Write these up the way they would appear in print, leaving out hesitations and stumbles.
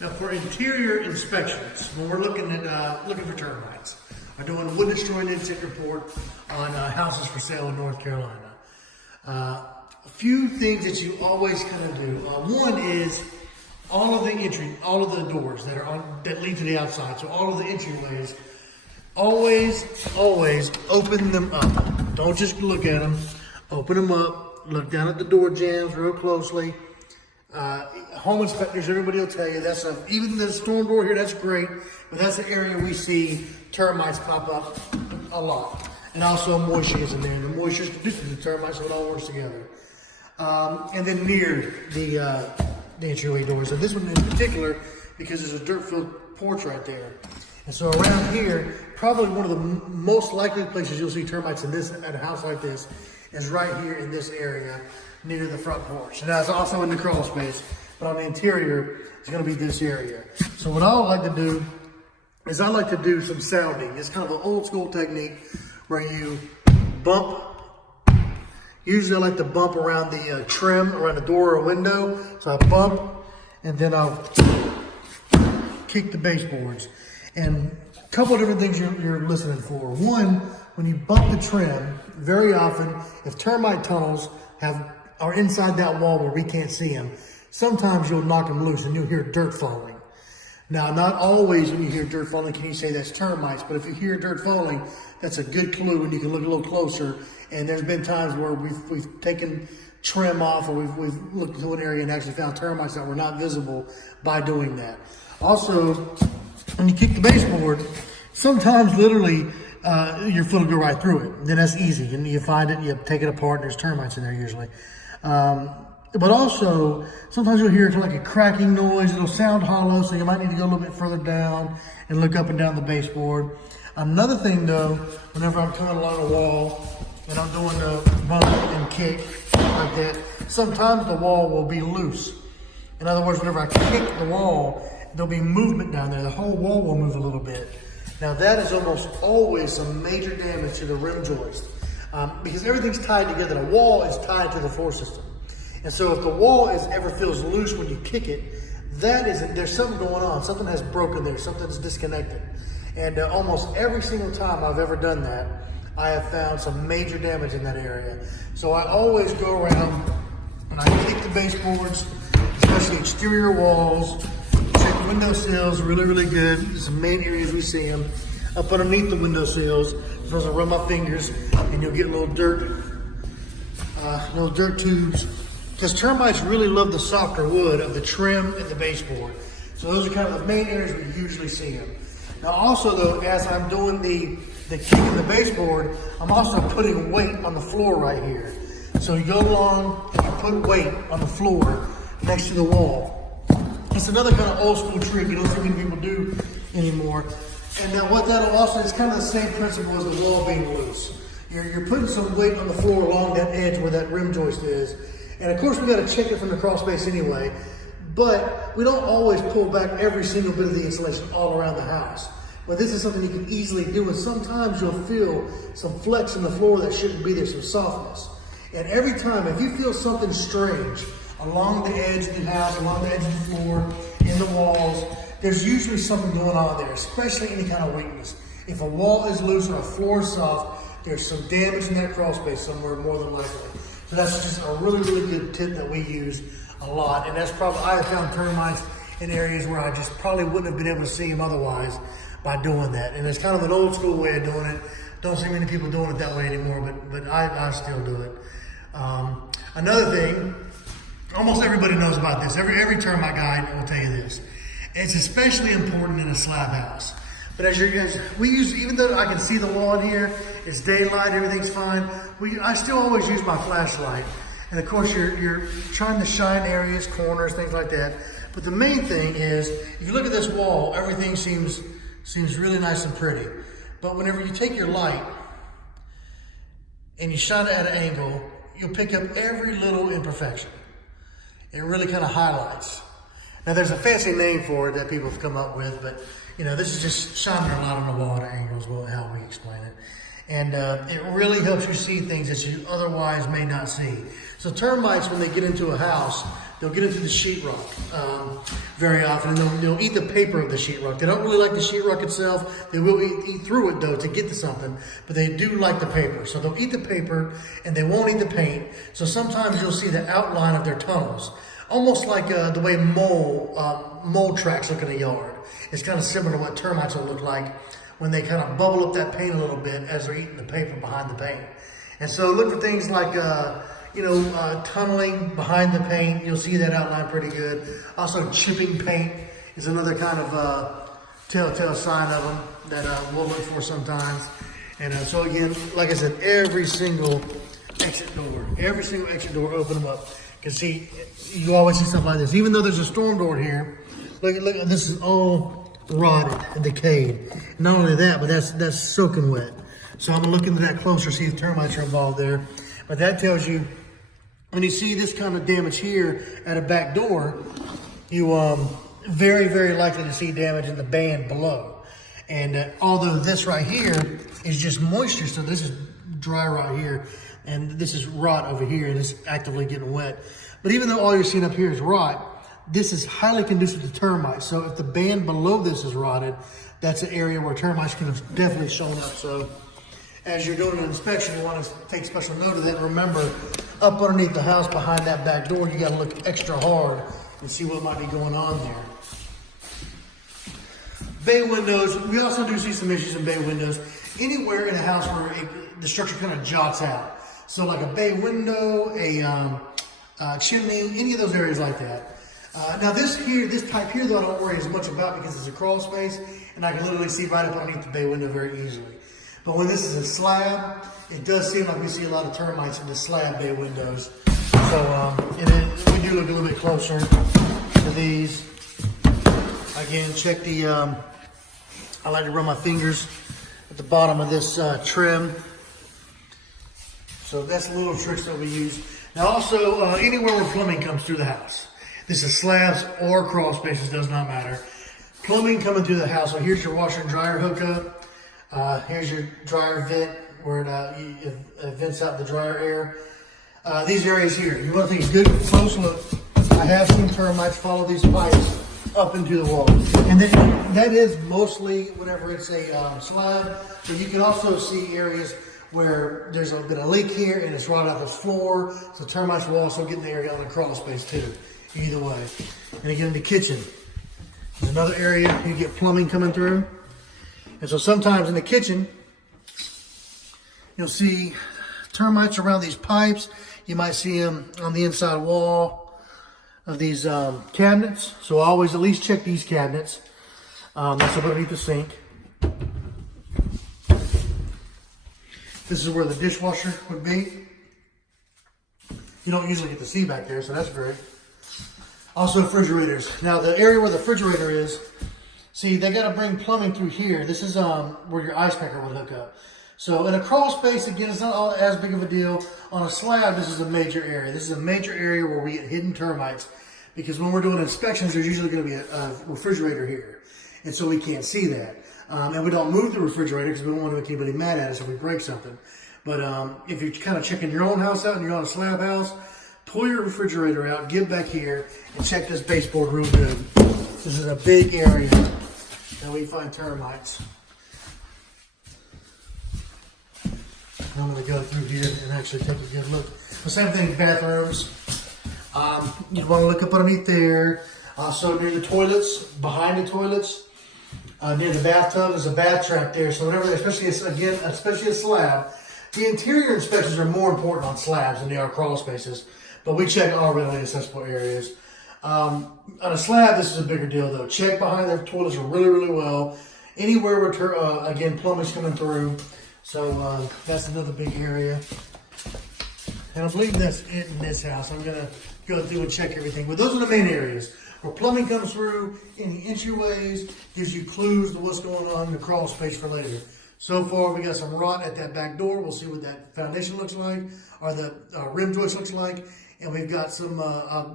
Now for interior inspections, when we're looking at looking for termites, we're doing a wood destroying insect report on houses for sale in North Carolina. A few things that you always kind of do. One is all of the doors that lead to the outside. So all of the entryways, always open them up. Don't just look at them. Open them up. Look down at the door jambs real closely. Home inspectors, everybody will tell you even the storm door here, that's great, but that's the area we see termites pop up a lot. And also moisture is in there. The moisture is conducive to the termites, so it all works together. And then near the entryway doors. And this one in particular, because there's a dirt-filled porch right there. And so around here, probably one of the most likely places you'll see termites at a house like this is right here in this area near the front porch. And that's also in the crawl space, but on the interior, it's gonna be this area. So what I would like to do is I like to do some sounding. It's kind of an old school technique where you bump. Usually I like to bump around the trim, around the door or window. So I bump, and then I'll kick the baseboards. And a couple of different things you're listening for. One, when you bump the trim, very often, if termite tunnels are inside that wall where we can't see them, sometimes you'll knock them loose and you'll hear dirt falling. Now, not always when you hear dirt falling can you say that's termites, but if you hear dirt falling, that's a good clue and you can look a little closer. And there's been times where we've taken trim off, or we've looked into an area and actually found termites that were not visible by doing that. Also, when you kick the baseboard, sometimes literally your foot will go right through it. Then that's easy. And you find it, you take it apart, and there's termites in there usually. But also, sometimes you'll hear kind of like a cracking noise. It'll sound hollow, so you might need to go a little bit further down and look up and down the baseboard. Another thing though, whenever I'm coming along a wall and I'm doing the bump and kick like that, sometimes the wall will be loose. In other words, whenever I kick the wall, there'll be movement down there. The whole wall will move a little bit. Now that is almost always some major damage to the rim joist because everything's tied together. The wall is tied to the floor system. And so if the wall ever feels loose when you kick it, there's something going on. Something has broken there. Something's disconnected. And almost every single time I've ever done that, I have found some major damage in that area. So I always go around and I kick the baseboards, especially exterior walls, check windowsills really, really good. There's some main areas we see them. Up underneath the windowsills, supposed to run my fingers and you'll get little dirt tubes. Because termites really love the softer wood of the trim and the baseboard. So those are kind of the main areas we usually see them. Now also though, as I'm doing the kick in the baseboard, I'm also putting weight on the floor right here. So you go along and you put weight on the floor next to the wall. It's another kind of old school trick you don't see many people do anymore. And now what that'll also, it's kind of the same principle as the wall being loose. You're putting some weight on the floor along that edge where that rim joist is. And of course we got to check it from the crawl space anyway, but we don't always pull back every single bit of the insulation all around the house. But this is something you can easily do, and sometimes you'll feel some flex in the floor that shouldn't be there, some softness. And every time, if you feel something strange along the edge of the house, along the edge of the floor, in the walls, there's usually something going on there, especially any kind of weakness. If a wall is loose or a floor is soft, there's some damage in that crawl space somewhere more than likely. So that's just a really, really good tip that we use a lot. And that's probably, I have found termites in areas where I just probably wouldn't have been able to see them otherwise by doing that. And it's kind of an old school way of doing it. Don't see many people doing it that way anymore, but I still do it. Another thing, almost everybody knows about this. Every termite guide will tell you this. It's especially important in a slab house. But even though I can see the wall in here, it's daylight, everything's fine, I still always use my flashlight. And of course, you're trying to shine areas, corners, things like that. But the main thing is, if you look at this wall, everything seems really nice and pretty. But whenever you take your light and you shine it at an angle, you'll pick up every little imperfection. It really kind of highlights. Now there's a fancy name for it that people have come up with, but this is just shining a light on the wall at angles, how we explain it. And it really helps you see things that you otherwise may not see. So termites, when they get into a house, they'll get into the sheetrock very often, and they'll eat the paper of the sheetrock. They don't really like the sheetrock itself. They will eat through it though to get to something, but they do like the paper. So they'll eat the paper and they won't eat the paint. So sometimes you'll see the outline of their tunnels, almost like the way mole tracks look in a yard. It's kind of similar to what termites will look like when they kind of bubble up that paint a little bit as they're eating the paper behind the paint. And so look for things like, tunneling behind the paint. You'll see that outline pretty good. Also, chipping paint is another kind of telltale sign of them that we'll look for sometimes. And so again, like I said, every single exit door, open them up. Because see, you always see stuff like this. Even though there's a storm door here, look, this is all rotted and decayed. Not only that, but that's soaking wet. So I'm gonna look into that closer, see if termites are involved there. But that tells you, when you see this kind of damage here at a back door, you very, very likely to see damage in the band below. And although this right here is just moisture, so this is dry right here, and this is rot over here, and it's actively getting wet. But even though all you're seeing up here is rot, this is highly conducive to termites. So if the band below this is rotted, that's an area where termites can have definitely shown up. So as you're doing an inspection, you want to take special note of that. And remember, up underneath the house behind that back door, you got to look extra hard and see what might be going on there. Bay windows, we also do see some issues in bay windows. Anywhere in a house where the structure kind of jots out. So like a bay window, a chimney, any of those areas like that. Now this type here though, I don't worry as much about because it's a crawl space and I can literally see right up underneath the bay window very easily. But when this is a slab, it does seem like we see a lot of termites in the slab bay windows. So we do look a little bit closer to these. Again, check the, I like to run my fingers at the bottom of this trim. So that's little tricks that we use. Now also, anywhere where plumbing comes through the house. This is slabs or crawl spaces, does not matter. Plumbing coming through the house. So here's your washer and dryer hookup. Here's your dryer vent where it vents out the dryer air. These areas here, you want to take a good close look. I have seen termites follow these pipes up into the wall. And then that is mostly whenever it's a slab, but you can also see areas where there's been a leak here and it's rotted out the floor. So termites will also get in the area on the crawl space too, either way. And again, the kitchen. There's another area you get plumbing coming through. And so sometimes in the kitchen, you'll see termites around these pipes. You might see them on the inside wall of these cabinets. So always at least check these cabinets. That's underneath the sink. This is where the dishwasher would be. You don't usually get to see back there, so that's great. Also refrigerators. Now the area where the refrigerator is, see, they got to bring plumbing through here. This is where your ice maker would hook up. So in a crawl space, again, it's not all as big of a deal. On a slab, this is a major area. This is a major area where we get hidden termites because when we're doing inspections, there's usually going to be a refrigerator here. And so we can't see that. And we don't move the refrigerator because we don't want to make anybody mad at us if we break something. But if you're kind of checking your own house out and you're on a slab house, pull your refrigerator out, get back here, and check this baseboard real good. This is a big area that we find termites. I'm going to go through here and actually take a good look. The same thing with bathrooms. You want to look up underneath there. Also near the toilets, behind the toilets, near the bathtub, there's a bath trap there. So whenever, especially a slab, the interior inspections are more important on slabs than they are crawl spaces. But we check all readily accessible areas. On a slab, this is a bigger deal though. Check behind the toilets really, really well. Anywhere where, again, plumbing's coming through. So that's another big area. And I believe that's it in this house. I'm gonna go through and check everything. But those are the main areas. Where plumbing comes through, any entryways, gives you clues to what's going on in the crawl space for later. So far, we got some rot at that back door. We'll see what that foundation looks like, or the rim joist looks like. And we've got some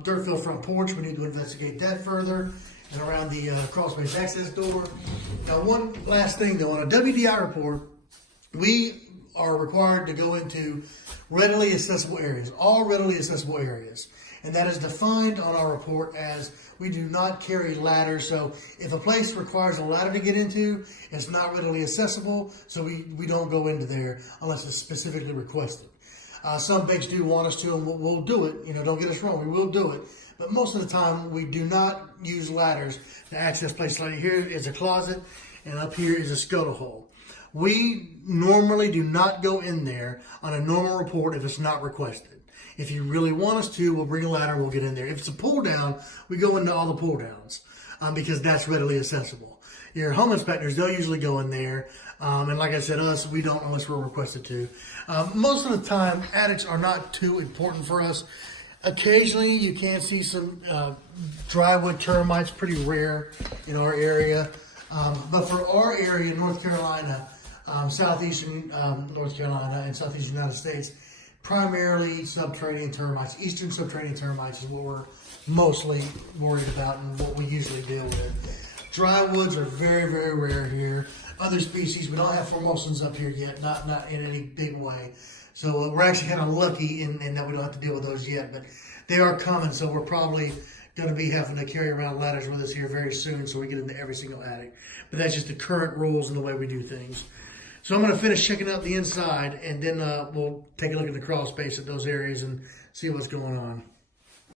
dirt-filled front porch. We need to investigate that further. And around the crawl space access door. Now, one last thing though, on a WDI report, we are required to go into readily accessible areas, all readily accessible areas. and that is defined on our report as we do not carry ladders. So if a place requires a ladder to get into, it's not readily accessible, so we don't go into there unless it's specifically requested. Some banks do want us to, and we'll do it. Don't get us wrong, we will do it. But most of the time, we do not use ladders to access places. Like here is a closet, and up here is a scuttle hole. We normally do not go in there on a normal report if it's not requested. If you really want us to, we'll bring a ladder, we'll get in there. If it's a pull down, we go into all the pull downs because that's readily accessible. Your home inspectors, they'll usually go in there. And like I said, us, we don't unless we're requested to. Most of the time, attics are not too important for us. Occasionally, you can see some drywood termites, pretty rare in our area. But for our area, North Carolina, southeastern North Carolina and southeastern United States, primarily subterranean termites. Eastern subterranean termites is what we're mostly worried about and what we usually deal with. Drywoods are very, very rare here. Other species, we don't have formosans up here yet, not in any big way. So we're actually kind of lucky in that we don't have to deal with those yet, but they are coming, so we're probably going to be having to carry around ladders with us here very soon so we get into every single attic. But that's just the current rules and the way we do things. So I'm going to finish checking out the inside, and then we'll take a look at the crawl space at those areas and see what's going on.